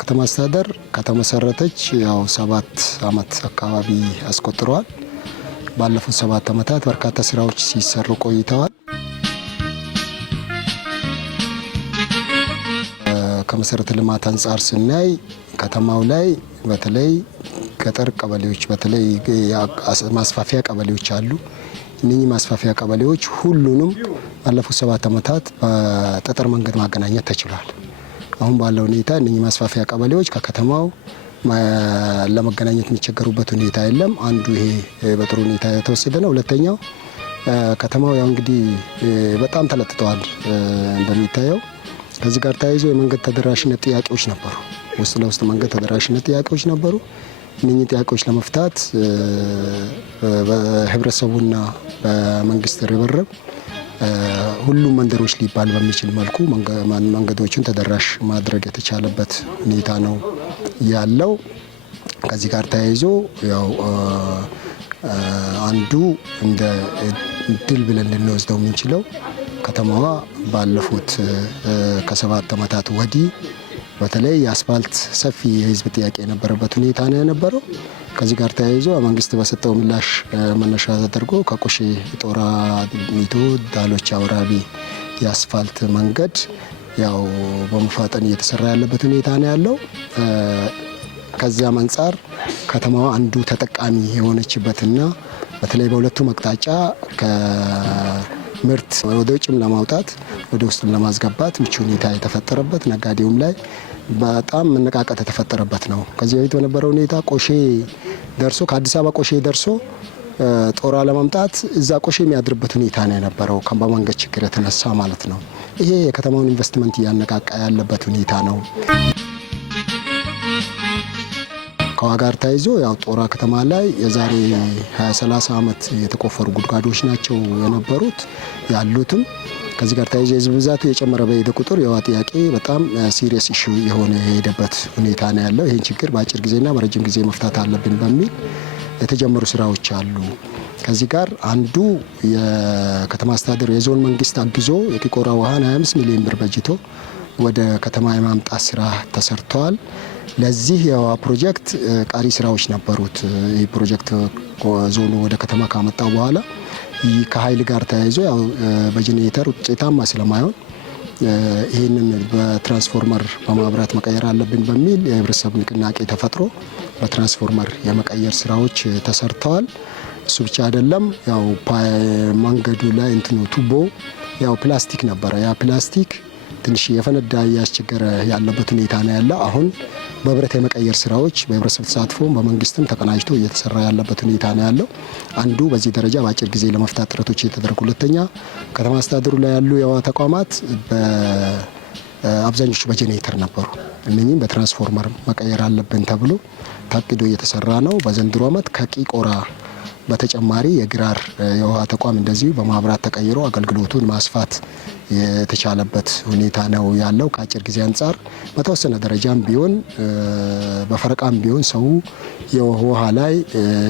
ከተማ አስተዳደር ከተመሰረተች ያው 7 አመት አካባቢ አስቆጥሯል። ባለፉት 7 አመታት በርካታ ስራዎች ሲሰሩ ቆይተዋል። ከመሰረተ ልማት አንፃር ስናይ ከተማው ላይ በተለይ ገጠር ቀበሌዎች በተለይ ማስፋፊያ ቀበሌዎች አሉ። እነኚህ ማስፋፊያ ቀበሌዎች ሁሉንም ባለፉት 7 አመታት በጠጠር መንገድ ማገናኘት ተችሏል። አሁን ባለው ሁኔታ እነኚህ ማስፋፊያ ቀበሌዎች ከከተማው ለመገናኘት የሚቸገሩበት ሁኔታ የለም። አንዱ ይሄ በጥሩ ሁኔታ የተወሰደ ነው። ሁለተኛው ከተማው ያው እንግዲህ በጣም ተለጥጠዋል እንደሚታየው። ከዚህ ጋር ተያይዞ የመንገድ ተደራሽነት ጥያቄዎች ነበሩ። ውስጥ ለውስጥ መንገድ ተደራሽነት ጥያቄዎች ነበሩ። እነኚህ ጥያቄዎች ለመፍታት በህብረተሰቡና በመንግስት ርብርብ ሁሉም መንደሮች ሊባል በሚችል መልኩ መንገዶችን ተደራሽ ማድረግ የተቻለበት ሁኔታ ነው ያለው። ከዚህ ጋር ተያይዞ ያው አንዱ እንደ ድል ብለን ልንወስደው የምንችለው ከተማዋ ባለፉት ከ7 አመታት ወዲህ በተለይ የአስፋልት ሰፊ የህዝብ ጥያቄ የነበረበት ሁኔታ ነው የነበረው። ከዚህ ጋር ተያይዞ መንግስት በሰጠው ምላሽ መነሻ ተደርጎ ከቆሼ ጦራ ሚቶ ዳሎቻ ወራቢ የአስፋልት መንገድ ያው በመፋጠን እየተሰራ ያለበት ሁኔታ ነው ያለው። ከዚያም አንፃር ከተማዋ አንዱ ተጠቃሚ የሆነችበትና በተለይ በሁለቱም አቅጣጫ ከምርት ወደ ውጭም ለማውጣት ወደ ውስጥም ለማስገባት ምቹ ሁኔታ የተፈጠረበት ነጋዴውም ላይ በጣም መነቃቃት የተፈጠረበት ነው። ከዚህ በፊት በነበረው ሁኔታ ቆሼ ደርሶ ከአዲስ አበባ ቆሼ ደርሶ ጦራ ለማምጣት እዛ ቆሼ የሚያድርበት ሁኔታ ነው የነበረው በመንገድ ችግር የተነሳ ማለት ነው። ይሄ የከተማውን ኢንቨስትመንት እያነቃቃ ያለበት ሁኔታ ነው። ከዋጋ ጋር ተያይዞ ያው ጦራ ከተማ ላይ የዛሬ 20-30 አመት የተቆፈሩ ጉድጓዶች ናቸው የነበሩት ያሉትም። ከዚህ ጋር ተያይዞ የህዝብ ብዛቱ የጨመረ በሄደ ቁጥር የውሃ ጥያቄ በጣም ሲሪየስ ኢሹ የሆነ የሄደበት ሁኔታ ነው ያለው። ይህን ችግር በአጭር ጊዜና በረጅም ጊዜ መፍታት አለብን በሚል የተጀመሩ ስራዎች አሉ። ከዚህ ጋር አንዱ የከተማ አስተዳደር የዞን መንግስት አግዞ የቂቆራ ውሃን 25 ሚሊዮን ብር በጅቶ ወደ ከተማ የማምጣት ስራ ተሰርተዋል። ለዚህ የውሃ ፕሮጀክት ቀሪ ስራዎች ነበሩት። ይህ ፕሮጀክት ዞኑ ወደ ከተማ ካመጣው በኋላ ከኃይል ጋር ተያይዞ ያው በጄኔሬተር ውጤታማ ስለማይሆን ይህንን በትራንስፎርመር በማብራት መቀየር አለብን በሚል የህብረተሰብ ንቅናቄ ተፈጥሮ በትራንስፎርመር የመቀየር ስራዎች ተሰርተዋል። እሱ ብቻ አይደለም። ያው መንገዱ ላይ እንትኑ ቱቦ ያው ፕላስቲክ ነበረ። ያ ፕላስቲክ ትንሽ የፈነዳ እያስቸገረ ያለበት ሁኔታ ነው ያለው። አሁን በብረት የመቀየር ስራዎች በህብረተሰብ ተሳትፎ በመንግስትም ተቀናጅቶ እየተሰራ ያለበት ሁኔታ ነው ያለው። አንዱ በዚህ ደረጃ በአጭር ጊዜ ለመፍታት ጥረቶች እየተደረጉ፣ ሁለተኛ ከተማ አስተዳደሩ ላይ ያሉ የውሃ ተቋማት አብዛኞቹ በጄኔሬተር ነበሩ። እነኚህም በትራንስፎርመር መቀየር አለብን ተብሎ ታቅዶ እየተሰራ ነው። በዘንድሮ አመት ከቂቆራ በተጨማሪ የግራር የውሃ ተቋም እንደዚሁ በማብራት ተቀይሮ አገልግሎቱን ማስፋት የተቻለበት ሁኔታ ነው ያለው። ከአጭር ጊዜ አንጻር በተወሰነ ደረጃም ቢሆን በፈረቃም ቢሆን ሰው የውሃ ላይ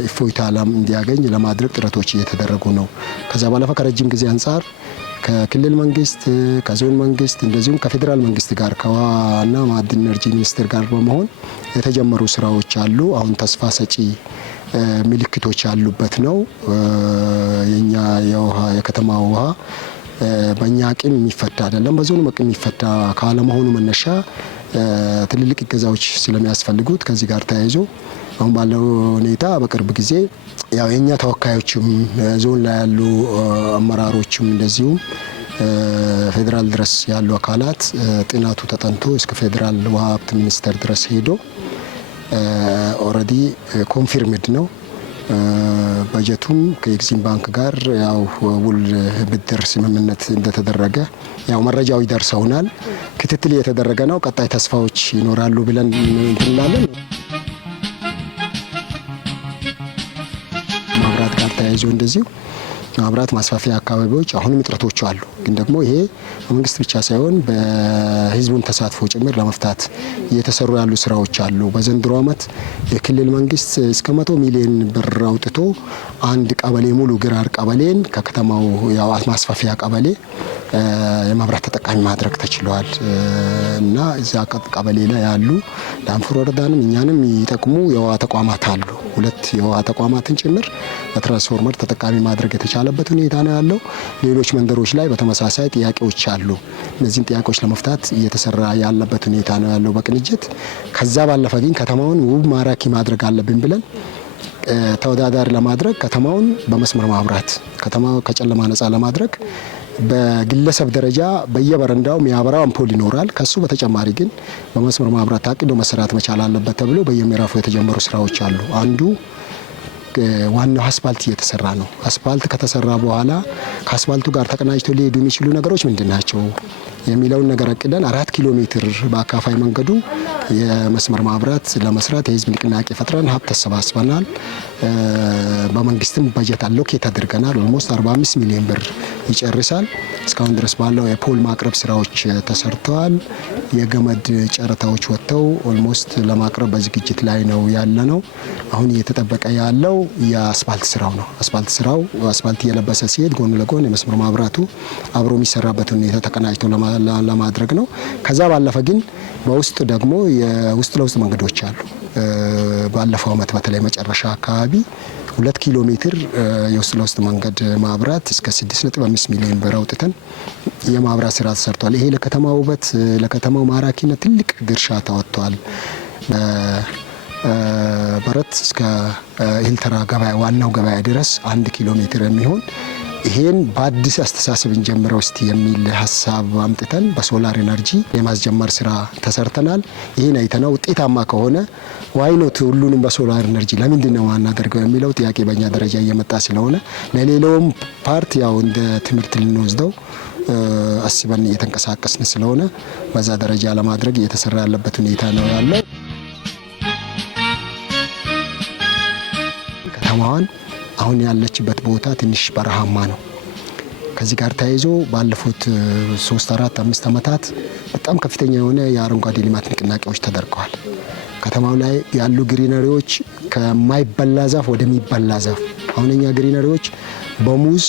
እፎይታ እንዲያገኝ ለማድረግ ጥረቶች እየተደረጉ ነው። ከዛ ባለፈ ከረጅም ጊዜ አንጻር ከክልል መንግስት፣ ከዞን መንግስት እንደዚሁም ከፌዴራል መንግስት ጋር ከውሃና ማዕድን ኢነርጂ ሚኒስቴር ጋር በመሆን የተጀመሩ ስራዎች አሉ። አሁን ተስፋ ሰጪ ምልክቶች ያሉበት ነው። የኛ የውሃ የከተማ ውሃ በእኛ አቅም የሚፈታ አይደለም። በዞኑ አቅም የሚፈታ ካለመሆኑ መነሻ ትልልቅ እገዛዎች ስለሚያስፈልጉት ከዚህ ጋር ተያይዞ አሁን ባለው ሁኔታ በቅርብ ጊዜ ያው የኛ ተወካዮችም ዞን ላይ ያሉ አመራሮችም እንደዚሁ ፌዴራል ድረስ ያሉ አካላት ጥናቱ ተጠንቶ እስከ ፌዴራል ውሃ ሀብት ሚኒስቴር ድረስ ሄዶ ኦልሬዲ ኮንፊርምድ ነው። በጀቱም ከኤግዚም ባንክ ጋር ያው ውል ብድር ስምምነት እንደተደረገ ያው መረጃው ይደርሰውናል። ክትትል እየተደረገ ነው። ቀጣይ ተስፋዎች ይኖራሉ ብለን እንላለን። መብራት ጋር ተያይዞ እንደዚሁ ማብራት ማስፋፊያ አካባቢዎች አሁንም እጥረቶች አሉ። ግን ደግሞ ይሄ መንግስት ብቻ ሳይሆን በህዝቡን ተሳትፎ ጭምር ለመፍታት እየተሰሩ ያሉ ስራዎች አሉ። በዘንድሮ ዓመት የክልል መንግስት እስከ 100 ሚሊዮን ብር አውጥቶ አንድ ቀበሌ ሙሉ ግራር ቀበሌን ከከተማው ያው ማስፋፊያ ቀበሌ የማብራት ተጠቃሚ ማድረግ ተችሏል እና እዛ ቀበሌ ላይ ያሉ ዳንፉር ወረዳንም እኛንም ይጠቅሙ የውሃ ተቋማት አሉ። 2 የውሃ ተቋማትን ጭምር በትራንስፎርመር ተጠቃሚ ማድረግ የተቻለበት ሁኔታ ነው ያለው። ሌሎች መንደሮች ላይ በተመሳሳይ ጥያቄዎች አሉ። እነዚህን ጥያቄዎች ለመፍታት እየተሰራ ያለበት ሁኔታ ነው ያለው በቅንጅት። ከዛ ባለፈ ግን ከተማውን ውብ ማራኪ ማድረግ አለብን ብለን ተወዳዳሪ ለማድረግ ከተማውን በመስመር ማብራት ከተማው ከጨለማ ነፃ ለማድረግ በግለሰብ ደረጃ በየበረንዳው የሚያበራው አምፖል ይኖራል። ከሱ በተጨማሪ ግን በመስመር ማብራት ታቅዶ መሰራት መቻል አለበት ተብሎ በየምዕራፉ የተጀመሩ ስራዎች አሉ። አንዱ ዋናው አስፋልት እየተሰራ ነው። አስፋልት ከተሰራ በኋላ ከአስፋልቱ ጋር ተቀናጅቶ ሊሄዱ የሚችሉ ነገሮች ምንድናቸው የሚለውን ነገር አቅደን 4 ኪሎ ሜትር በአካፋይ መንገዱ የመስመር ማብራት ለመስራት የህዝብ ንቅናቄ ፈጥረን ሀብት ተሰባስበናል። በመንግስትም በጀት አሎኬት አድርገናል። ኦልሞስት 45 ሚሊዮን ብር ይጨርሳል። እስካሁን ድረስ ባለው የፖል ማቅረብ ስራዎች ተሰርተዋል። የገመድ ጨረታዎች ወጥተው ኦልሞስት ለማቅረብ በዝግጅት ላይ ነው ያለነው። አሁን እየተጠበቀ ያለው የአስፋልት ስራው ነው። አስፋልት ስራው አስፋልት እየለበሰ ሲሄድ ጎን ለጎን የመስመር ማብራቱ አብሮ የሚሰራበት ሁኔታ ተቀናጅቶ ለማድረግ ነው። ከዛ ባለፈ ግን በውስጥ ደግሞ የውስጥ ለውስጥ መንገዶች አሉ። ባለፈው ዓመት በተለይ መጨረሻ አካባቢ 2 ኪሎ ሜትር የውስጥ ለውስጥ መንገድ ማብራት እስከ 6.5 ሚሊዮን ብር አውጥተን የማብራት ስራ ተሰርቷል። ይሄ ለከተማው ውበት ለከተማው ማራኪነት ትልቅ ድርሻ ተወጥቷል። በረት እስከ ሂልተራ ገበያ ዋናው ገበያ ድረስ 1 ኪሎ ሜትር የሚሆን ይሄን በአዲስ አስተሳሰብ እንጀምረው እስቲ የሚል ሀሳብ አምጥተን በሶላር ኤነርጂ የማስጀመር ስራ ተሰርተናል። ይሄን አይተነው ውጤታማ ከሆነ ዋይኖት ሁሉንም በሶላር ኤነርጂ ለምንድነው አናደርገው የሚለው ጥያቄ በእኛ ደረጃ እየመጣ ስለሆነ ለሌላውም ፓርት ያው እንደ ትምህርት ልንወስደው አስበን እየተንቀሳቀስን ስለሆነ በዛ ደረጃ ለማድረግ እየተሰራ ያለበት ሁኔታ ነው ያለው። ከተማዋን አሁን ያለችበት ቦታ ትንሽ በረሃማ ነው። ከዚህ ጋር ተያይዞ ባለፉት 3፣ 4፣ 5 ዓመታት በጣም ከፍተኛ የሆነ የአረንጓዴ ልማት ንቅናቄዎች ተደርገዋል። ከተማው ላይ ያሉ ግሪነሪዎች ከማይበላ ዛፍ ወደሚበላ ዛፍ አሁን እኛ ግሪነሪዎች በሙዝ፣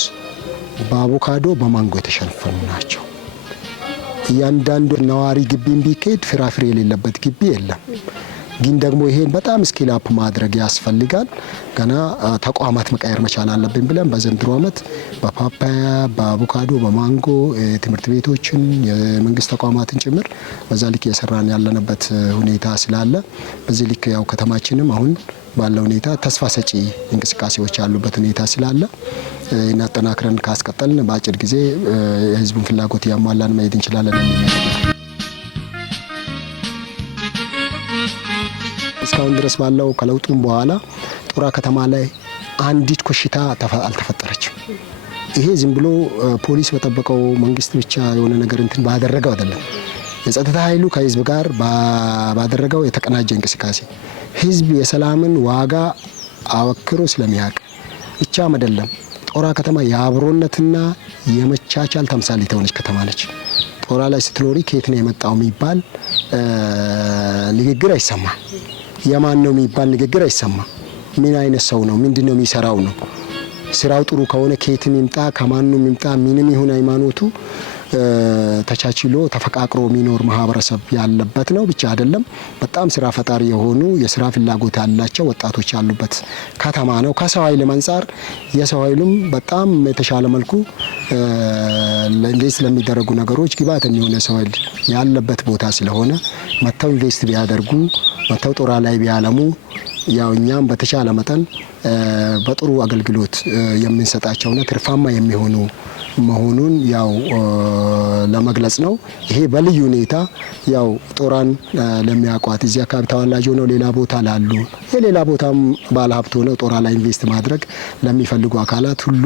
በአቮካዶ፣ በማንጎ የተሸፈኑ ናቸው። እያንዳንዱ ነዋሪ ግቢን ቢኬድ ፍራፍሬ የሌለበት ግቢ የለም። ግን ደግሞ ይሄን በጣም ስኬል አፕ ማድረግ ያስፈልጋል። ገና ተቋማት መቀየር መቻል አለብን ብለን በዘንድሮ ዓመት በፓፓያ፣ በአቮካዶ፣ በማንጎ ትምህርት ቤቶችን የመንግስት ተቋማትን ጭምር በዛ ልክ እየሰራን ያለንበት ሁኔታ ስላለ በዚህ ልክ ያው ከተማችንም አሁን ባለው ሁኔታ ተስፋ ሰጪ እንቅስቃሴዎች ያሉበት ሁኔታ ስላለ እናጠናክረን ካስቀጠልን በአጭር ጊዜ የህዝቡን ፍላጎት ያሟላን መሄድ እንችላለን። እስካሁን ድረስ ባለው ከለውጡም በኋላ ጦራ ከተማ ላይ አንዲት ኮሽታ አልተፈጠረችም። ይሄ ዝም ብሎ ፖሊስ በጠበቀው መንግስት ብቻ የሆነ ነገር እንትን ባደረገው አይደለም። የጸጥታ ኃይሉ ከህዝብ ጋር ባደረገው የተቀናጀ እንቅስቃሴ ህዝብ የሰላምን ዋጋ አወክሮ ስለሚያውቅ ብቻ አይደለም። ጦራ ከተማ የአብሮነትና የመቻቻል ተምሳሌት የሆነች ከተማ ነች። ጦራ ላይ ስትኖሪ ከየት ነው የመጣው የሚባል ንግግር አይሰማም። የማን ነው የሚባል ንግግር አይሰማም። ምን አይነት ሰው ነው ምንድነው የሚሰራው ነው። ስራው ጥሩ ከሆነ ከየትም ይምጣ ከማንንም ይምጣ ምንም ይሁን ሃይማኖቱ ተቻችሎ ተፈቃቅሮ የሚኖር ማህበረሰብ ያለበት ነው ብቻ አይደለም። በጣም ስራ ፈጣሪ የሆኑ የስራ ፍላጎት ያላቸው ወጣቶች ያሉበት ከተማ ነው። ከሰው ኃይል አንፃር የሰው ኃይሉም በጣም የተሻለ መልኩ ለኢንቨስት ለሚደረጉ ነገሮች ግብአት የሚሆነ ሰው ኃይል ያለበት ቦታ ስለሆነ መተው ኢንቨስት ቢያደርጉ መተው ጦራ ላይ ቢያለሙ ያው እኛም በተቻለ መጠን በጥሩ አገልግሎት የምንሰጣቸውና ትርፋማ የሚሆኑ መሆኑን ያው ለመግለጽ ነው። ይሄ በልዩ ሁኔታ ያው ጦራን ለሚያቋት እዚህ አካባቢ ተወላጅ ሆነው ሌላ ቦታ ላሉ የሌላ ቦታም ባለሀብት ሆነው ጦራ ላይ ኢንቨስት ማድረግ ለሚፈልጉ አካላት ሁሉ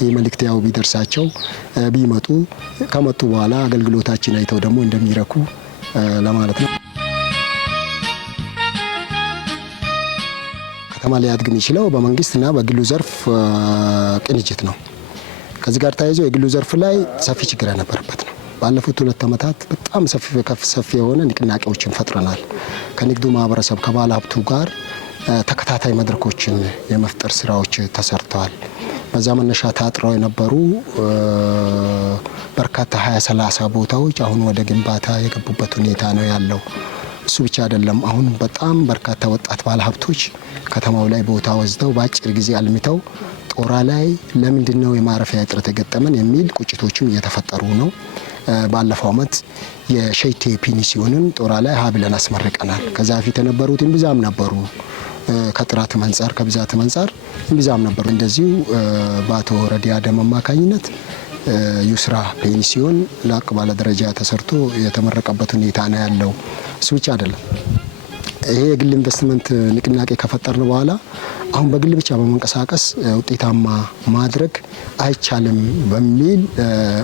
ይህ መልእክት ያው ቢደርሳቸው ቢመጡ ከመጡ በኋላ አገልግሎታችን አይተው ደግሞ እንደሚረኩ ለማለት ነው። ከተማ ሊያድግ የሚችለው በመንግስትና በግሉ ዘርፍ ቅንጅት ነው። ከዚህ ጋር ተያይዞ የግሉ ዘርፍ ላይ ሰፊ ችግር የነበረበት ነው። ባለፉት 2 ዓመታት በጣም ሰፊ የሆነ ንቅናቄዎችን ፈጥረናል። ከንግዱ ማህበረሰብ ከባለ ሀብቱ ጋር ተከታታይ መድረኮችን የመፍጠር ስራዎች ተሰርተዋል። በዛ መነሻ ታጥረው የነበሩ በርካታ 20-30 ቦታዎች አሁን ወደ ግንባታ የገቡበት ሁኔታ ነው ያለው። እሱ ብቻ አይደለም። አሁን በጣም በርካታ ወጣት ባለሀብቶች ከተማው ላይ ቦታ ወስደው በአጭር ጊዜ አልምተው ጦራ ላይ ለምንድነው የማረፊያ እጥረት የገጠመን የሚል ቁጭቶችም እየተፈጠሩ ነው። ባለፈው ዓመት የሸይቴ ፒኒሲዮንን ጦራ ላይ ሀብለን አስመርቀናል። ከዛ በፊት የነበሩት እንብዛም ነበሩ። ከጥራት አንፃር ከብዛት አንፃር እንብዛም ነበሩ። እንደዚሁ በአቶ ረዲያ ደም አማካኝነት ዩስራ ፔንሲዮን ላቅ ባለ ደረጃ ተሰርቶ የተመረቀበት ሁኔታ ነው ያለው። እሱ ብቻ አይደለም። ይሄ የግል ኢንቨስትመንት ንቅናቄ ከፈጠርን በኋላ አሁን በግል ብቻ በመንቀሳቀስ ውጤታማ ማድረግ አይቻልም በሚል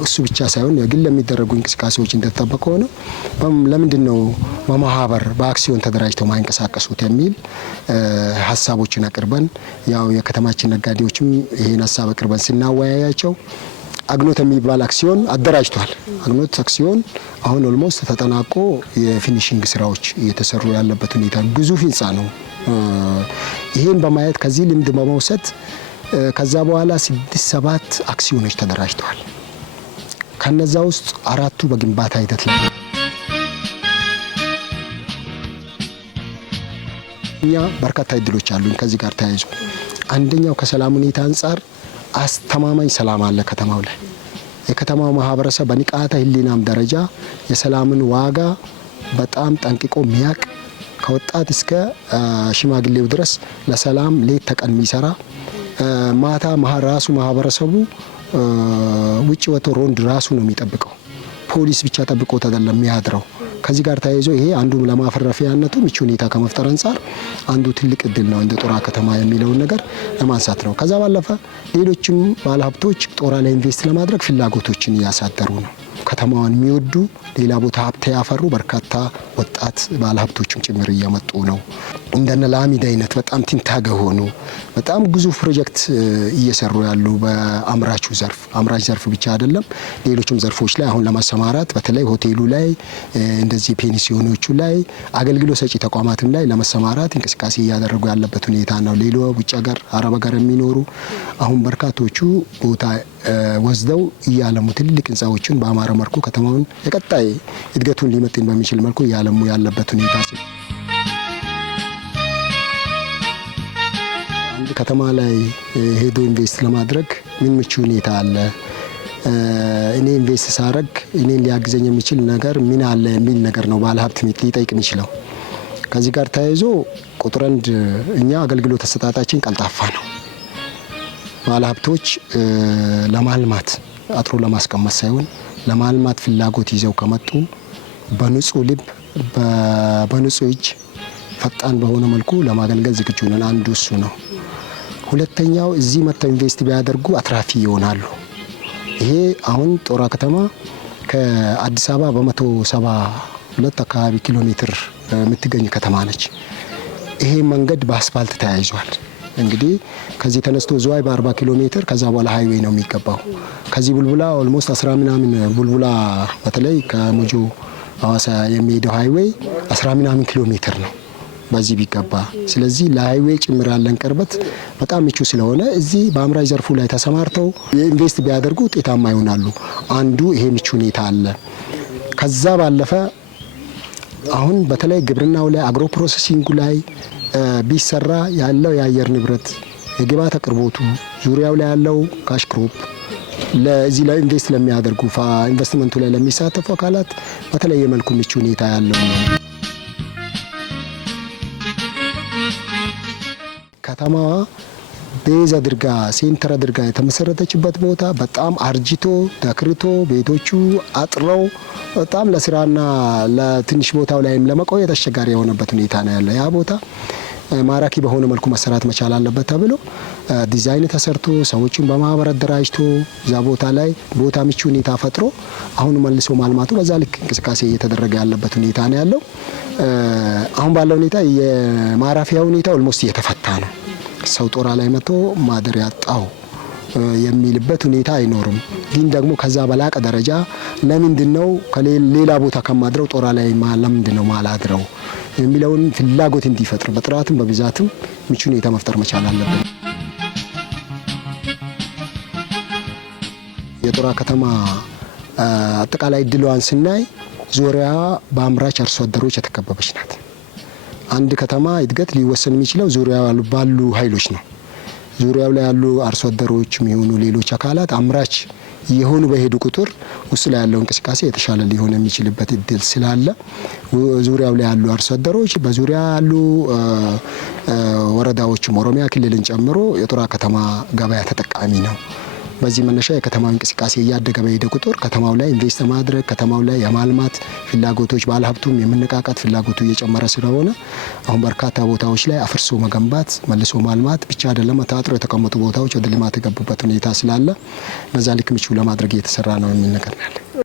እሱ ብቻ ሳይሆን የግል ለሚደረጉ እንቅስቃሴዎች እንደተጠበቀ ሆነ ለምንድነው በማህበር በአክሲዮን ተደራጅተው ማይንቀሳቀሱት የሚል ሀሳቦችን አቅርበን ያው የከተማችን ነጋዴዎችም ይሄን ሀሳብ አቅርበን ስናወያያቸው አግኖት የሚባል አክሲዮን አደራጅቷል። አግኖት አክሲዮን አሁን ኦልሞስት ተጠናቆ የፊኒሺንግ ስራዎች እየተሰሩ ያለበት ሁኔታ ግዙፍ ህንጻ ነው። ይሄን በማየት ከዚህ ልምድ በመውሰድ ከዛ በኋላ 6-7 አክሲዮኖች ተደራጅተዋል። ከነዛ ውስጥ 4ቱ በግንባታ ሂደት ላይ እኛ በርካታ እድሎች አሉን። ከዚህ ጋር ተያይዞ አንደኛው ከሰላም ሁኔታ አንጻር አስተማማኝ ሰላም አለ ከተማው ላይ። የከተማው ማህበረሰብ በንቃተ ህሊናም ደረጃ የሰላምን ዋጋ በጣም ጠንቅቆ ሚያቅ ከወጣት እስከ ሽማግሌው ድረስ ለሰላም ሌት ተቀን የሚሰራ ማታ ራሱ ማህበረሰቡ ውጪ ወጥቶ ሮንድ ራሱ ነው የሚጠብቀው። ፖሊስ ብቻ ጠብቆ አይደለም የሚያድረው። ከዚህ ጋር ተያይዞ ይሄ አንዱ ለማፈረፊያነቱ ምቹ ሁኔታ ከመፍጠር አንፃር አንዱ ትልቅ እድል ነው እንደ ጦራ ከተማ የሚለውን ነገር ለማንሳት ነው። ከዛ ባለፈ ሌሎችም ባለሀብቶች ጦራ ላይ ኢንቨስት ለማድረግ ፍላጎቶችን እያሳደሩ ነው። ከተማዋን የሚወዱ ሌላ ቦታ ሀብት ያፈሩ በርካታ ወጣት ባለሀብቶችም ጭምር እየመጡ ነው። እንደነ ላሚድ አይነት በጣም ትንታገ ሆኑ በጣም ግዙፍ ፕሮጀክት እየሰሩ ያሉ በአምራቹ ዘርፍ አምራች ዘርፍ ብቻ አይደለም ሌሎችም ዘርፎች ላይ አሁን ለማሰማራት በተለይ ሆቴሉ ላይ እንደዚህ ፔንሲዮኖቹ ላይ አገልግሎት ሰጪ ተቋማትም ላይ ለማሰማራት እንቅስቃሴ እያደረጉ ያለበት ሁኔታ ነው። ሌሎ ውጭ ሀገር አረብ ሀገር የሚኖሩ አሁን በርካቶቹ ቦታ ወስደው እያለሙ ትልልቅ ህንጻዎችን በአማራ መልኩ ከተማውን የቀጣይ እድገቱን ሊመጥን በሚችል መልኩ እያለሙ ያለበት ሁኔታ አንድ ከተማ ላይ ሄዶ ኢንቨስት ለማድረግ ምን ምቹ ሁኔታ አለ? እኔ ኢንቨስት ሳረግ እኔን ሊያግዘኝ የሚችል ነገር ምን አለ የሚል ነገር ነው ባለሀብት ሊጠይቅ የሚችለው። ከዚህ ጋር ተያይዞ ቁጥር 1 እኛ አገልግሎት አሰጣጣችን ቀልጣፋ ነው። ባለሀብቶች ለማልማት አጥሮ ለማስቀመጥ ሳይሆን ለማልማት ፍላጎት ይዘው ከመጡ በንጹህ ልብ በንጹህ እጅ ፈጣን በሆነ መልኩ ለማገልገል ዝግጁ ነን። አንዱ እሱ ነው። ሁለተኛው እዚህ መጥተው ኢንቨስት ቢያደርጉ አትራፊ ይሆናሉ። ይሄ አሁን ጦራ ከተማ ከአዲስ አበባ በ172 አካባቢ ኪሎ ሜትር የምትገኝ ከተማ ነች። ይሄ መንገድ በአስፋልት ተያይዟል። እንግዲህ ከዚህ ተነስቶ ዝዋይ በ40 ኪሎ ሜትር ከዛ በኋላ ሃይዌይ ነው የሚገባው። ከዚህ ቡልቡላ ኦልሞስት 10 ምናምን ቡልቡላ በተለይ ከሞጆ ሐዋሳ የሚሄደው ሃይዌይ 10 ምናምን ኪሎ ሜትር ነው በዚህ ቢገባ። ስለዚህ ለሃይዌይ ጭምር ያለን ቅርበት በጣም ምቹ ስለሆነ እዚህ በአምራች ዘርፉ ላይ ተሰማርተው ኢንቨስት ቢያደርጉ ውጤታማ ይሆናሉ። አንዱ ይሄ ምቹ ሁኔታ አለ። ከዛ ባለፈ አሁን በተለይ ግብርናው ላይ አግሮ ፕሮሰሲንጉ ላይ ቢሰራ ያለው የአየር ንብረት የግብዓት አቅርቦቱ ዙሪያው ላይ ያለው ካሽ ክሮፕ ለዚህ ላይ ኢንቨስት ለሚያደርጉ ኢንቨስትመንቱ ላይ ለሚሳተፉ አካላት በተለየ መልኩ ምቹ ሁኔታ ያለው ነው። ከተማዋ ቤዝ አድርጋ ሴንተር አድርጋ የተመሰረተችበት ቦታ በጣም አርጅቶ ተክርቶ ቤቶቹ አጥረው በጣም ለስራና ለትንሽ ቦታው ላይም ለመቆየት አስቸጋሪ የሆነበት ሁኔታ ነው ያለው። ያ ቦታ ማራኪ በሆነ መልኩ መሰራት መቻል አለበት ተብሎ ዲዛይን ተሰርቶ ሰዎችን በማህበር አደራጅቶ እዛ ቦታ ላይ ቦታ ምቹ ሁኔታ ፈጥሮ አሁን መልሶ ማልማቱ በዛ ልክ እንቅስቃሴ እየተደረገ ያለበት ሁኔታ ነው ያለው። አሁን ባለው ሁኔታ የማራፊያ ሁኔታ ኦልሞስት እየተፈታ ነው። ሰው ጦራ ላይ መጥቶ ማደር ያጣው የሚልበት ሁኔታ አይኖርም። ግን ደግሞ ከዛ በላቀ ደረጃ ለምንድነው ከሌላ ቦታ ከማድረው ጦራ ላይ ለምንድነው ማላድረው የሚለውን ፍላጎት እንዲፈጥር በጥራትም በብዛትም ምቹ ሁኔታ መፍጠር መቻል አለብን። የጦራ ከተማ አጠቃላይ ድሏን ስናይ ዙሪያዋ በአምራች አርሶ አደሮች የተከበበች ናት። አንድ ከተማ እድገት ሊወሰን የሚችለው ዙሪያው ባሉ ኃይሎች ነው። ዙሪያው ላይ ያሉ አርሶ አደሮች የሚሆኑ ሌሎች አካላት አምራች የሆኑ በሄዱ ቁጥር ውስጥ ላይ ያለው እንቅስቃሴ የተሻለ ሊሆን የሚችልበት እድል ስላለ ዙሪያው ላይ ያሉ አርሶ አደሮች በዙሪያ ያሉ ወረዳዎችም ኦሮሚያ ክልልን ጨምሮ የጦራ ከተማ ገበያ ተጠቃሚ ነው። በዚህ መነሻ የከተማው እንቅስቃሴ እያደገ በሄደ ቁጥር ከተማው ላይ ኢንቨስት ማድረግ ከተማው ላይ የማልማት ፍላጎቶች ባለሀብቱም የመነቃቃት ፍላጎቱ እየጨመረ ስለሆነ አሁን በርካታ ቦታዎች ላይ አፍርሶ መገንባት መልሶ ማልማት ብቻ አይደለም ታጥሮ የተቀመጡ ቦታዎች ወደ ልማት የገቡበት ሁኔታ ስላለ በዛ ልክ ምቹ ለማድረግ እየተሰራ ነው የሚል ነገር ነው።